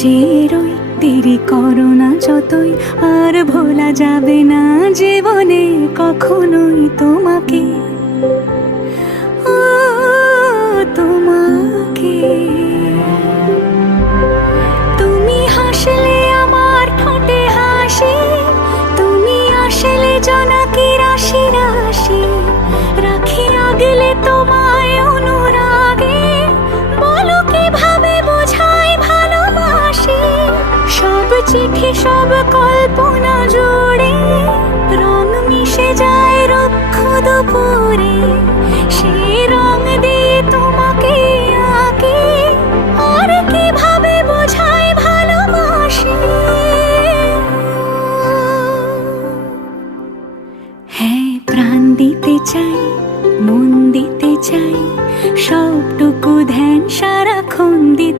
চেরোই দেরি করো না যতই, আর ভোলা যাবে না জীবনে কখনোই তোমাকে, ও তোমাকে। তুমি হাসলে আমার ঠোঁটে হাসি, তুমি আসলে জোনাকি রাশি রাশি, রাখি আগলে তোমায় অনুরাগে, বলো কিভাবে বোঝাই ভালোবাসি। সব চিঠি সব